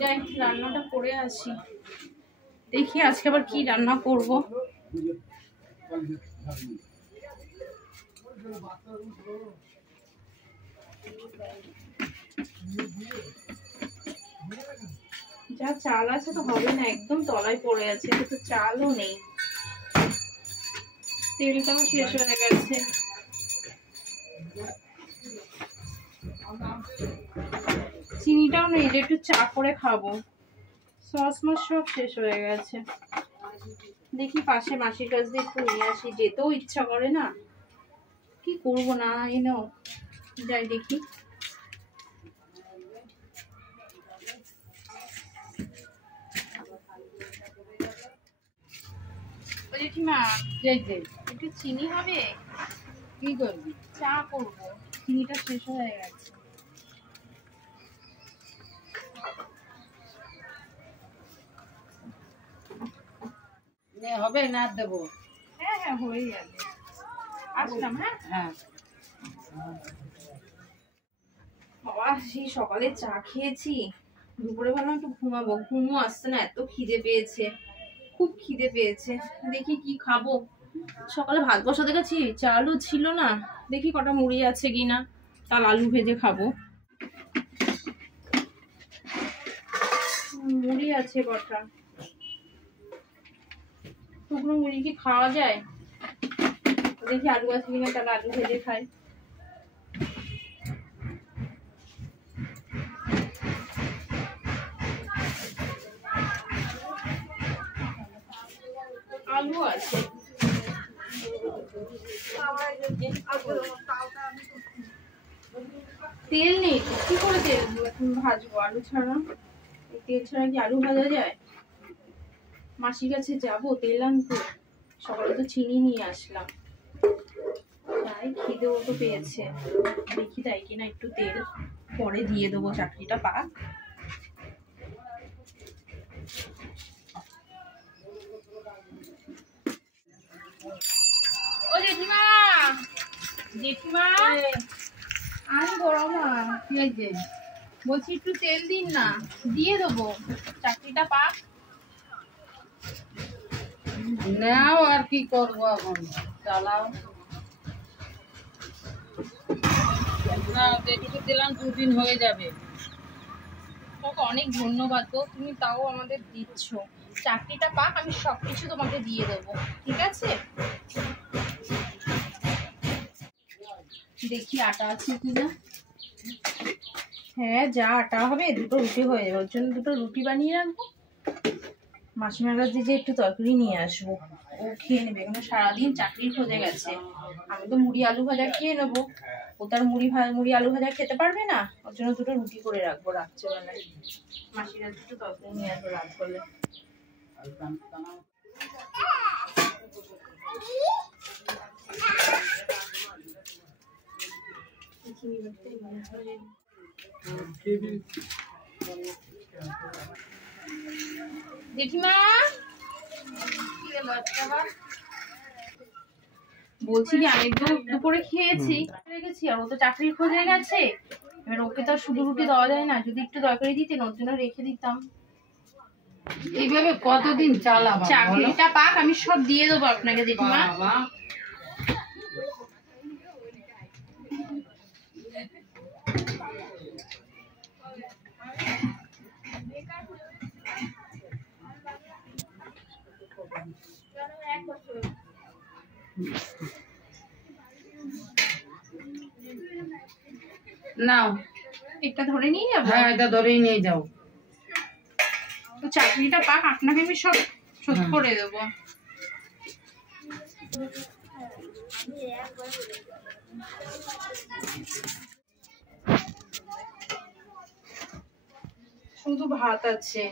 যাই রান্নাটা করে আসি, দেখি আজকে আবার কি রান্না করব। যা চাল আছে তো হবে না, একদম তলায় পড়ে আছে, তো চালও নেই, তেলটাও শেষ হয়ে গেছে। চিনিটাও নেই যে একটু চা করে খাবো, সস মাস সব শেষ হয়ে গেছে। দেখি পাশে মাসির কাছ দিয়ে একটু নিয়ে আসি, যেতেও ইচ্ছা করে না, কি করবো না এনেও যাই দেখি। জেঠিমা একটু চিনি হবে? কি করবি? চা করবো, চিনিটা শেষ হয়ে গেছে। হবে না দেবো? হ্যাঁ হ্যাঁ হয়ে যাবে, আসলাম। হ্যাঁ হ্যাঁ বাবা, সেই সকালে চা খেয়েছি, দুপুরে ভাবলাম একটু ঘুমাবো, ঘুমও আসছে না, এত খিদে পেয়েছে, খুব খিদে পেয়েছে। দেখি কি খাবো, সকালে ভাত বসাতে গেছি, চালও ছিল না, দেখি কটা মুড়ি আছে কিনা, তাল আলু ভেজে খাবো। মুড়ি আছে কটা, শুকনো মুড়ি কি খাওয়া যায়? দেখি আলু আছে কিনা, তাহলে আলু ভেজে খাই। আলু আছে, তেল নেই, কি করে তেল ভাজবো আলু ছাড়া? তেল ছাড়া কি আলু ভাজা যায়? মাসির কাছে যাবো তেল আনতে, সকালে তো চিনি নিয়ে আসলাম, তাই খিদেও তো পেয়েছে, দেখি তাই কিনা একটু তেল পরে দিয়ে দেবো, চাকরিটা পাক। ও জেঠিমা, জেঠিমা আমি গরম কি হয়েছে? বলছি একটু তেল দিন না, দিয়ে দেবো, চাকরিটা পাক। নাও, আর কি করবো এখন, চালাও না, যেটুকু দিলাম 2 দিন হয়ে যাবে। তোমাকে অনেক ধন্যবাদ গো, তুমি তাও আমাদের দিচ্ছ, চাকরিটা পাক, আমি সবকিছু তোমাকে দিয়ে দেবো, ঠিক আছে? দেখি আটা আছে কিনা, হ্যাঁ যা আটা হবে 2টো রুটি হয়ে যাবে, ওর জন্য 2টো রুটি বানিয়ে রাখবো। মাসিমার কাছ দিয়ে একটু তরকারি নিয়ে আসবো, ও খেয়ে নেবে, কারণ সারাদিন চাকরির খোঁজে গেছে। আমি তো মুড়ি আলু ভাজা খেয়ে নেবো, ও তার মুড়ি আলু ভাজা খেতে পারবে না, ওর জন্য 2টো রুটি করে রাখবো রাত্রেবেলায়। মাসির কাছে একটু তরকারি নিয়ে আসবো রাত হলে। জেঠিমা বলছি কি, আমি তো দুপুরে খেয়েছি রেখেছি, আর ও তো চাকরির খোঁজে গেছে, এবার ওকে তো শুধু রুটি দেওয়া যায় না, যদি একটু তরকারি দিতেন ওর জন্য রেখে দিতাম। এইভাবে কতদিন চালাবো? চাকরিটা পাক, আমি সব দিয়ে দেবো আপনাকে জেঠিমা। নাও, একটা ধরে নিয়ে যাবো? হ্যাঁ, এটা ধরেই নিয়ে যাও। তো চাকরিটা পাক, আপনাকে আমি সব শোধ করে দেবো। শুধু ভাত আছে,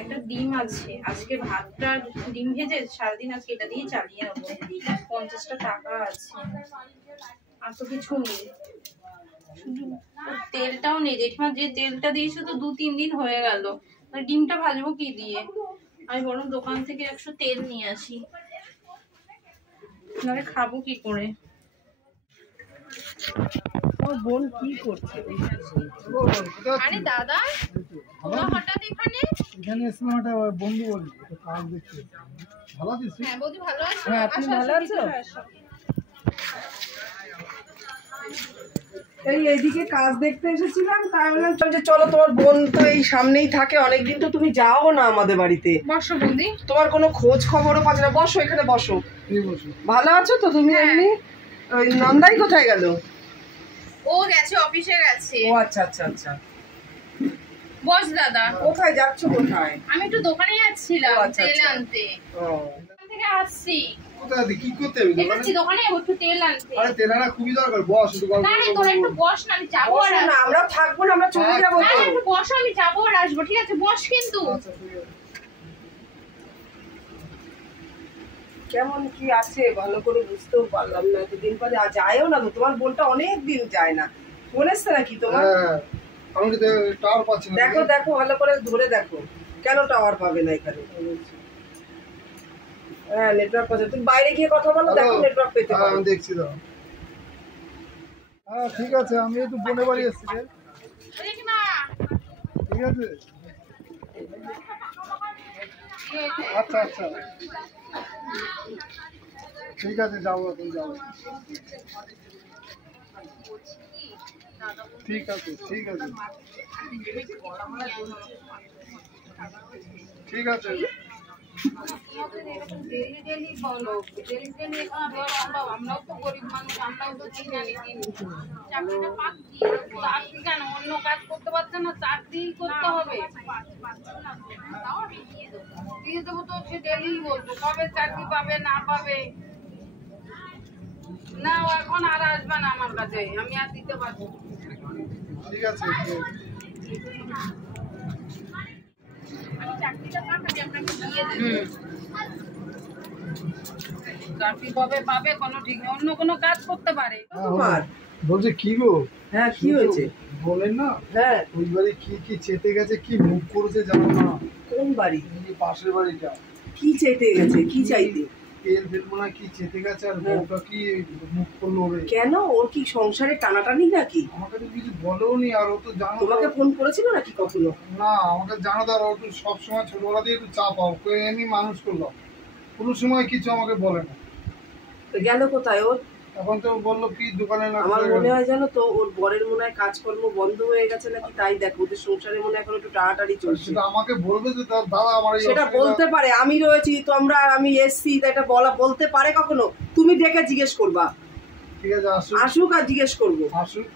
একটা ডিম আছে, আজকে ভাতটা ডিম ভেজে সারাদিন আজকে এটা দিয়ে চালিয়ে নেবো, 50টা টাকা আছে, আর তো কিছু নেই, শুধু তেলটাও নেই। জেঠিমা যে তেলটা দিয়েছে তো 2-3 দিন হয়ে গেল, ডিমটা ভাজবো কি দিয়ে? আমি বরং দোকান থেকে 100 তেল নিয়ে আসি, নাহলে খাবো কি করে? ওর বোন কি করছে? আরে দাদা, তোমরা হঠাৎ এখানে? এখানে এসেছিলাম একটা বন্ধু বলি কাজ দেখতে। ভালো আছিস? হ্যাঁ বৌদি ভালো আছো? হ্যাঁ, তুমি ভালো আছো? এই এইদিকে কাজ দেখতে এসেছিলাম, তাই বললাম যে চলো, তোমার বোন তো এই সামনেই থাকে, অনেকদিন তো তুমি যাও না আমাদের বাড়িতে। বসো বৌদি। তোমার কোনো খোঁজ খবরও পাচ্ছি না। বসো, এখানে বসো। ভালো আছো তো তুমি? এমনি ওই নন্দাই কোথায় গেল? ও গেছে, অফিসে গেছে। ও আচ্ছা আচ্ছা আচ্ছা। বস দাদা। কোথায় যাচ্ছ? কোথায়? আমি একটু দোকানে যাচ্ছিলাম আচ্ছা, তেল আচ্ছা। আনতে। ও দোকান থেকে আসছি। কোথায় কি করতে হবে দোকানে? এসেছি দোকানে একটু তেল আনতে। আরে তেলানা খুবই দরকার, বস একটু গল্প না রে, তোরা একটু বস না, আমি যাবো আর বসো না, আসবো। আমরা থাকবো না, আমরা চলে যাবো না তো। না, একটু বসো, আমি যাবো আর আসবো, ঠিক আছে? বস কিন্তু। আচ্ছা ঠিক আছে। কেমন কি আছে ভালো করে বুঝতেও পারলাম না, এতদিন পরে যায়ও না তো। তোমার বোনটা অনেক দিন যায় না। ফোন এসছে নাকি তোমার? হ্যাঁ আমি কি টাওয়ার পাচ্ছি না। দেখো দেখো, ভালো করে ধরে দেখো। কেন টাওয়ার পাবে না এখানে? হ্যাঁ নেটওয়ার্ক পাচ্ছে। তুমি বাইরে গিয়ে কথা বলো, দেখো নেটওয়ার্ক পেতে হ্যাঁ পারো। আমি দেখছি তো। হ্যাঁ ঠিক আছে, আমি একটু বোনের বাড়ি এসেছি রে। দেখ না। ঠিক আছে আচ্ছা আচ্ছা ঠিক আছে, যাবো এখন যাবো। ঠিক আছে ঠিক আছে ঠিক আছে। আমরাও তো গরিব মানুষ, আমরাও তো দিন আনি দিন চাকরিটা পাচ্ছি, চাকরি কেন অন্য কাজ করতে পারছে না, চাকরি করতে হবে। দিয়ে দেবো তো, সে ডেলি বলবো কবে চাকরি পাবে না পাবে। না ও এখন আর আসবে না আমার কাছে, আমি আর দিতে পারবো না। ঠিক আছে আমি চাকরিটা পাঠাবি, আপনাকে দিয়ে দেবো। চাকরি কবে পাবে কোনো ঠিক নেই, অন্য কোনো কাজ করতে পারে। তোমার বলছি কি গো? হ্যাঁ কি হয়েছে? বলেন না হ্যাঁ ওই বাড়ি কি কি চেতে গেছে, কি মুখ করেছে জানো না? কোন বাড়ি? এই পাশের বাড়িটা কি চাইতে গেছে? কি চাইতে? তেল ফেলবো না কি চেতে গেছে, আর বউটা কি মুখ করলো রে। কেন, ওর কি সংসারে টানাটানি নাকি? আমাকে তো কিছু বলেও নি, আর ও তো জানো তোমাকে ফোন করেছিল নাকি কখনো? না, আমাকে জানো তো, আর ও তো সবসময় ছোটবেলা দিয়ে একটু চাপ ওকে এমনি মানুষ করলাম, কোনো সময় কিছু আমাকে বলে না। তো গেল কোথায় ওর? এখন তো বললো কি দোকানে না আমার মনে হয় জানো তো, ওর বরের মনে হয় কাজকর্ম বন্ধ হয়ে গেছে নাকি, তাই দেখো ওদের সংসারে মনে হয় এখন একটু টানাটানি চলছে। সেটা আমাকে বলবে যে তার দাদা আমার এই সেটা অসুবিধা- বলতে পারে, আমি রয়েছি তোমরা, আমি এসছি, তাই এটা বলতে পারে কখনো? তুমি ডেকে জিজ্ঞেস করবা, ঠিক আছে আসুক আসুক আর জিজ্ঞেস করবো। আসুক।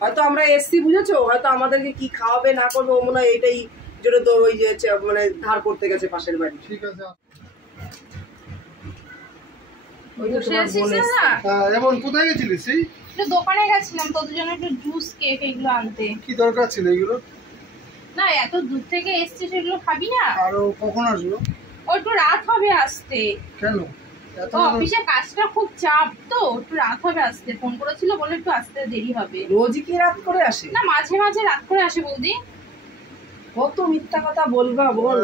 হয়তো আমরা এসছি, বুঝেছো, হয়তো আমাদেরকে কি খাওয়াবে না করবে, ও মনে হয় এটাই জন্য তো ওই যে মানে ধার করতে গেছে পাশের বাড়ি। ঠিক আছে ওই তো তোমার বোন এসছে। এমন কোথায় গেছিলিস? সেই একটু দোকানে গেছিলাম তোদের জন্য, একটু জুস কেক এগুলো আনতে। কি দরকার ছিল এগুলো? না এত দূর থেকে এসছিস, সেগুলো খাবি না? আর ও কখন আসলো? ও একটু রাত হবে আসতে। কেন এত ও অফিসে কাজটা খুব চাপ তো, একটু রাত হবে আসতে। ফোন করেছিল, বলে একটু আসতে দেরি হবে। রোজই কি রাত করে আসে? না মাঝে মাঝে রাত করে আসে বৌদি। কত মিথ্যা কথা বলবা বল,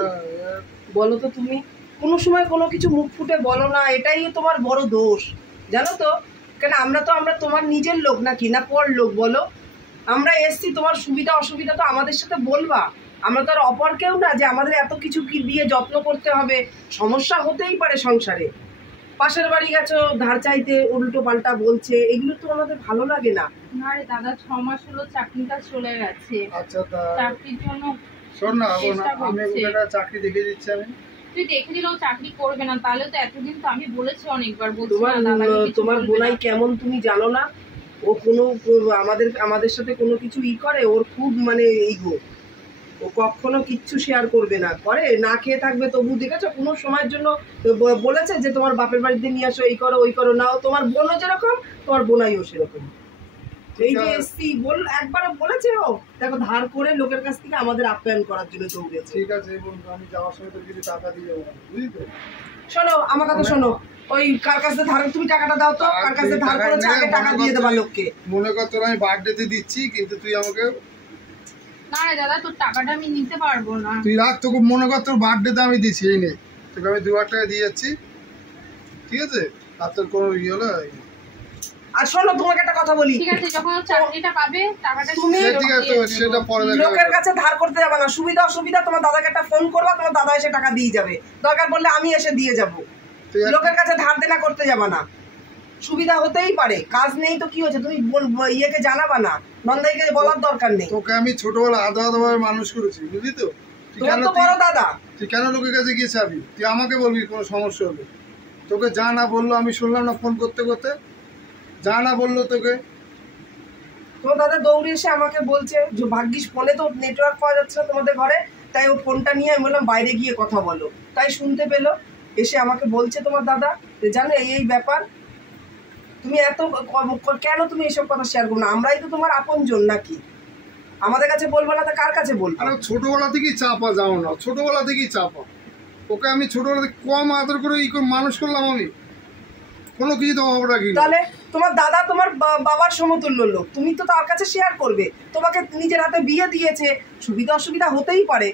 বলো তো তুমি। কোনো সময় কোনো কিছু মুখ ফুটে বলো না, এটাই তোমার বড় দোষ, জানো তো। কেন আমরা তোমার নিজের লোক নাকি না পর লোক বলো? আমরা এসছি, তোমার সুবিধা অসুবিধা তো আমাদের সাথে বলবা। আমরা তো আর অপর কেউ না যে আমাদের এত কিছু কি দিয়ে যত্ন করতে হবে। সমস্যা হতেই পারে সংসারে। পাশের বাড়ি গেছো ধার চাইতে, উল্টো পাল্টা বলছে, এগুলো তো আমাদের ভালো লাগে না। না রে দাদা, 6 মাস হলো চাকরিটা চলে গেছে। আচ্ছা তা চাকরির জন্য শোন না, চেষ্টা আমি করছে। ওকে একটা চাকরি দেখে দিচ্ছি আমি। তুই দেখে দিলেও চাকরি করবে না, তাহলে তো এতদিন তো আমি বলেছি অনেকবার, বলছি তোমার না দাদাকে কিছু তোমার বলবে বোনাই না। কেমন তুমি জানো না? ও কোনো আমাদের সাথে কোনো কিছু করে, ওর খুব মানে ইগো। ও কখনো কিচ্ছু শেয়ার করবে না, করে না খেয়ে থাকবে তবু। দেখেছো কোনো সময়ের জন্য বলেছে যে তোমার বাপের বাড়িতে নিয়ে আসো, এই করো ওই করো? না, ও তোমার বোনও যেরকম, তোমার বোনাইও সেরকম। এই যে এসছি একবারও বলেছে ও, দেখো ধার করে লোকের কাছ থেকে আমাদের আপ্যায়ন করার জন্য দৌড়েছে। ঠিক আছে বন্ধু, আমি যাওয়ার সময় তোর কিছু টাকা দিয়ে যাবো, বুঝলি তো? শোনো আমার কথা শোনো, ওই কার কাছে ধার, তুমি টাকাটা দাও তো, কার কাছে ধার করেছে আগে টাকা দিয়ে দেবা লোককে। মনে কর তোর আমি বার্থডেতে দিচ্ছি, কিন্তু তুই আমাকে না রে দাদা, তোর টাকাটা আমি নিতে পারবো না। তুই রাখ, তোকে মনে কর তোর বার্থডেতে আমি দিচ্ছি, এই নেই তোকে আমি 2000 টাকা দিয়ে যাচ্ছি, ঠিক আছে? আর তোর কোনো ইয়ে হলো আর শোনো তোমাকে একটা কথা বলি, ঠিক আছে যখন চাকরিটা পাবে টাকাটা তুমি ঠিক আছে সেটা পরে দেখা লোকের কাছে ধার করতে যাবে না, সুবিধা অসুবিধা তোমার দাদাকে একটা ফোন করবা, তোমার দাদা এসে টাকা দিয়ে যাবে, দরকার পড়লে আমি এসে দিয়ে যাব। ঠিক আছে। লোকের কাছে ধার দেনা করতে যাবে না, সুবিধা হতেই পারে, কাজ নেই তো কি হয়েছে, তুমি ইয়েকে জানাবা না, নন্দাইকে বলার দরকার নেই। তোকে আমি ছোটবেলা আধা ভাবে মানুষ করেছি, বুঝলি তো? তোমার তো বড় দাদা। তুই কেন লোকের কাছে গিয়ে চাবি? তুই আমাকে বলবি কোনো সমস্যা হলে। তোকে যা না বললো আমি শুনলাম না ফোন করতে করতে, যা না বললো তোকে। তোমার দাদা দৌড়ে এসে আমাকে বলছে যে ভাগ্যিস ফোনে তো নেটওয়ার্ক পাওয়া যাচ্ছে না তোমাদের ঘরে, তাই ও ফোনটা নিয়ে আমি বললাম বাইরে গিয়ে কথা বলো, তাই শুনতে পেলো, এসে আমাকে বলছে তোমার দাদা যে জানো এই ব্যাপার, তুমি এত কেন তুমি এসব কথা শেয়ার করো না, আমরাই তো তোমার আপনজন নাকি, আমাদের কাছে বলবো না তো কার কাছে বলবো? আরে ছোটবেলা থেকেই চাপা যাও না, ছোটবেলা থেকেই চাপা। ওকে আমি ছোটবেলা থেকে কম আদর করে মানুষ করলাম, আমি কোনো কিছু তো অভাব রাখি না। তাহলে তোমার দাদা তোমার বাবার সমতুল্য লোক, তুমি তো তার কাছে শেয়ার করবে, তোমাকে নিজের হাতে বিয়ে দিয়েছে, সুবিধা অসুবিধা হতেই পারে।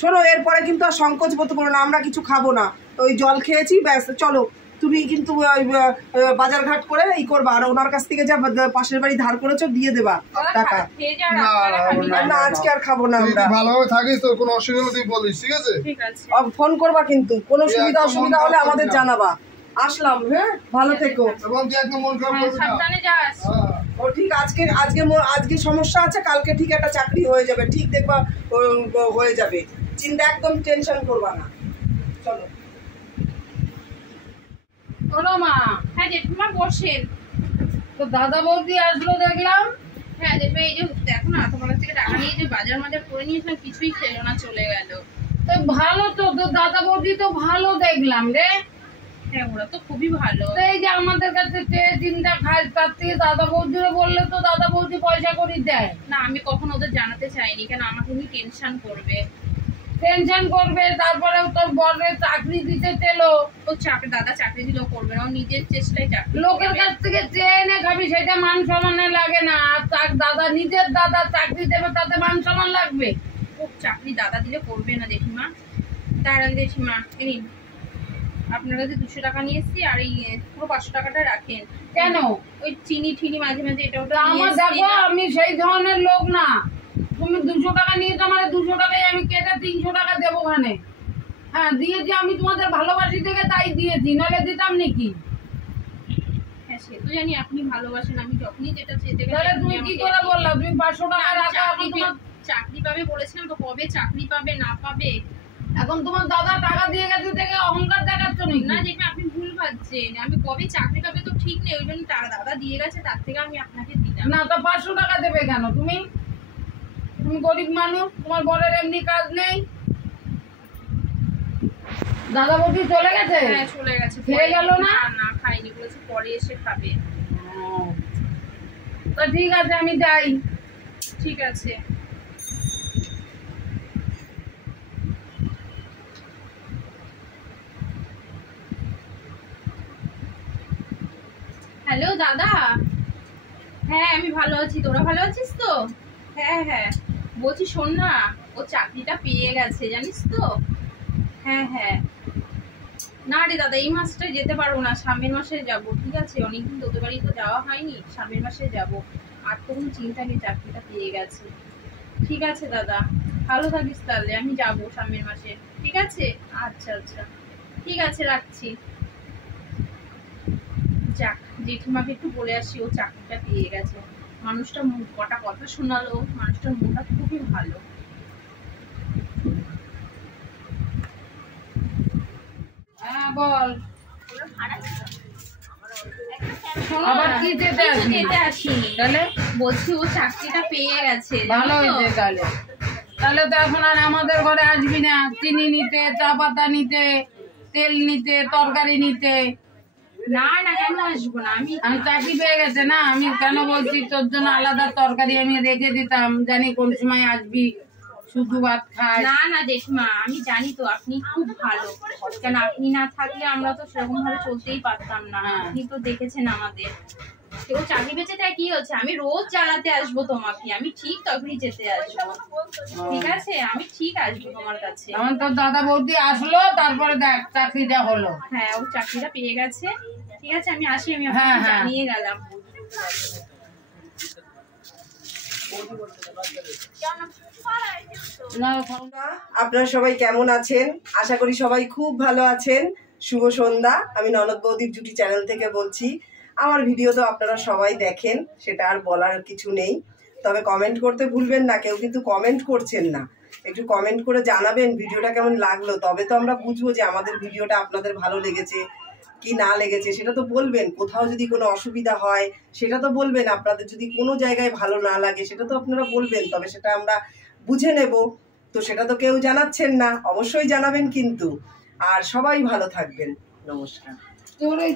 শোনো এরপরে কিন্তু আর সংকোচ বোধ করো না, আমরা কিছু খাবো না, ওই জল খেয়েছি ব্যাস, চলো তুমি কিন্তু বাজার ঘাট করে ই করবা, আর ওনার কাছ থেকে যা পাশের বাড়ি ধার করেছো দিয়ে দেবা টাকা। খেয়ে যা, না, রাত্রে খাবি না। না আজকে আর খাবো না তুই আমরা। যদি ভালোভাবে থাকিস তোর কোনো অসুবিধা হলে তুই বলিস, ঠিক আছে? ঠিক আছে। ফোন করবা কিন্তু, কোনো তুই সুবিধা একদম অসুবিধা মন হলে খারাপ আমাদের করবি না। জানাবা। আসলাম, হ্যাঁ ভালো থেকো। এবং তুই একদম মন খারাপ হ্যাঁ, করবি না। সাবধানে যাস। হ্যাঁ। ও ঠিক আজকে সমস্যা আছে, কালকে ঠিক একটা চাকরি হয়ে যাবে, ঠিক দেখবা হয়ে যাবে, চিন্তা একদম টেনশন করবা না। চলো শোনো মা, হ্যাঁ জেঠিমা বসেন। তো দাদা বৌদি আসলো দেখলাম। হ্যাঁ জেঠিমা এই যে দেখো না, তোমার কাছ থেকে টাকা নিয়ে যে বাজার মাজার করে নিয়েছিলাম, কিছুই খেলো না, চলে গেল। তো ভালো তো, তো দাদা বৌদি তো ভালো দেখলাম রে। হ্যাঁ ওরা তো খুবই ভালো। তো এই যে আমাদের কাছে চেয়ে চিন্তা খায়, তার থেকে দাদা বৌদিরে বললে তো দাদা বৌদি পয়সা করে দেয়। না আমি কখনো ওদের জানাতে চাইনি, কেন আমাকে নিয়ে টেনশন করবে। টেনশন করবে, তারপরে তোর বরের চাকরি দিতে চেলো। ও দাদা চাকরি দিলেও করবে না, ও নিজের চেষ্টায় চাকরি লোকের করবে। কাছ থেকে চেয়ে এনে খাবি, সেটা মান সম্মানে লাগে না। আর দাদা নিজের দাদা চাকরি দেবে, তাতে মান সম্মান লাগবে। ও চাকরি দাদা দিলে করবে না জেঠিমা। দাঁড়ান জেঠিমা, এই নিন, আপনার কাছে 200 টাকা নিয়ে এসেছি, আর এই পুরো 500 টাকাটা রাখেন। কেন? ওই চিনি ঠিনি মাঝে মাঝে এটা ওটা তা নিয়ে আমার এসেছি দেখো, না। আমি সেই ধরনের লোক না। তুমি 200 টাকা নিয়েছো, আমার 200 টাকায় আমি কেটে 300 টাকা দেবো ওখানে। হ্যাঁ দিয়েছি, আমি তোমাদের ভালোবাসি থেকে তাই দিয়েছি, নাহলে দিতাম নাকি? হ্যাঁ সে তো জানি আপনি ভালোবাসেন, আমি যখনই যেটা চেতে গেছি তাহলে তুমি আপনি কি আমাকে করে বললা তুমি 500 টাকা রাখো? এখন তোমার চাকরি পাবে বলেছিলাম তো, কবে চাকরি পাবে না পাবে। এখন তোমার দাদা টাকা দিয়ে গেছে থেকে অহংকার দেখাচ্ছ নাকি? না যেটা আপনি ভুল ভাবছেন, আমি কবে চাকরি পাবে তো ঠিক নেই, ওই জন্য দাদা দিয়ে গেছে, তার থেকে আমি আপনাকে দিলাম। না তো 500 টাকা দেবে কেন? তুমি তুমি গরিব মানুষ, তোমার বরের এমনি কাজ নেই। দাদা বৌদি চলে গেছে? হ্যাঁ চলে গেছে। খেয়ে গেল না? না খাইনি, বলেছে পরে এসে খাবে। তো ঠিক আছে, আমি যাই। ঠিক আছে। হ্যালো দাদা। হ্যাঁ আমি ভালো আছি, তোরা ভালো আছিস তো? হ্যাঁ হ্যাঁ বলছি শোন না, ও চাকরিটা পেয়ে গেছে জানিস তো। হ্যাঁ হ্যাঁ না রে দাদা, এই মাসটায় যেতে পারবো না, সামনের মাসে যাবো। ঠিক আছে, অনেকদিন তোদের বাড়ি তো যাওয়া হয়নি, সামনের মাসে যাব। আর তো কোনো চিন্তা নেই, চাকরিটা পেয়ে গেছে। ঠিক আছে দাদা, ভালো থাকিস তাহলে, আমি যাব সামনের মাসে। ঠিক আছে, আচ্ছা আচ্ছা ঠিক আছে, রাখছি। যাক, জেঠিমাকে একটু বলে আসি ও চাকরিটা পেয়ে গেছে। মানুষটা কটা কথা শোনালো, মানুষটার মনটা খুবই ভালো। হ্যাঁ বল। শোনো আবার না, কি যেতে আসবি? যেতে আসিনি। তাহলে বলছি ও চাকরিটা পেয়ে গেছে, ভালো জানো তো? হয়েছে। তাহলে তাহলে তো এখন আর আমাদের ঘরে আসবি না, চিনি নিতে, চা পাতা নিতে, তেল নিতে, তরকারি নিতে। না না কেন আসবো না, আমি আমি চাকরি পেয়ে গেছে না, আমি কেন বলছি, তোর জন্য আলাদা তরকারি আমি রেখে দিতাম, জানি কোন সময় আসবি, শুধু ভাত খাই। না না জেঠিমা, আমি জানি তো আপনি খুব ভালো, কেন আপনি না থাকলে আমরা তো সেরকম ভাবে চলতেই পারতাম না। হ্যাঁ। আপনি তো দেখেছেন আমাদের। তো চাকরি পেয়েছে তাই কি হচ্ছে, আমি রোজ জ্বালাতে আসবো তোমাকে, আমি ঠিক তখনই যেতে আসবো। ঠিক আছে, আমি ঠিক আসবো তোমার কাছে। আমার তোর দাদা বৌদি আসলো, তারপরে দেখ চাকরিটা হলো। হ্যাঁ ও চাকরিটা পেয়ে গেছে। ঠিক আছে আমি আসি, আমি হ্যাঁ, আপনাকে হ্যাঁ। জানিয়ে গেলাম। না আপনারা সবাই কেমন আছেন? আশা করি সবাই খুব ভালো আছেন। শুভ সন্ধ্যা। আমি ননদ বৌদির জুটি চ্যানেল থেকে বলছি। আমার ভিডিও তো আপনারা সবাই দেখেন, সেটা আর বলার কিছু নেই। তবে কমেন্ট করতে ভুলবেন না, কেউ কিন্তু কমেন্ট করছেন না। একটু কমেন্ট করে জানাবেন ভিডিওটা কেমন লাগলো, তবে তো আমরা বুঝবো যে আমাদের ভিডিওটা আপনাদের ভালো লেগেছে কি না লেগেছে। সেটা তো বলবেন। কোথাও যদি কোনো অসুবিধা হয় সেটা তো বলবেন। আপনাদের যদি কোনো জায়গায় ভালো না লাগে সেটা তো আপনারা বলবেন, তবে সেটা আমরা বুঝে নেব। তো সেটা তো কেউ জানাচ্ছেন না, অবশ্যই জানাবেন কিন্তু। আর সবাই ভালো থাকবেন। নমস্কার। তোর এই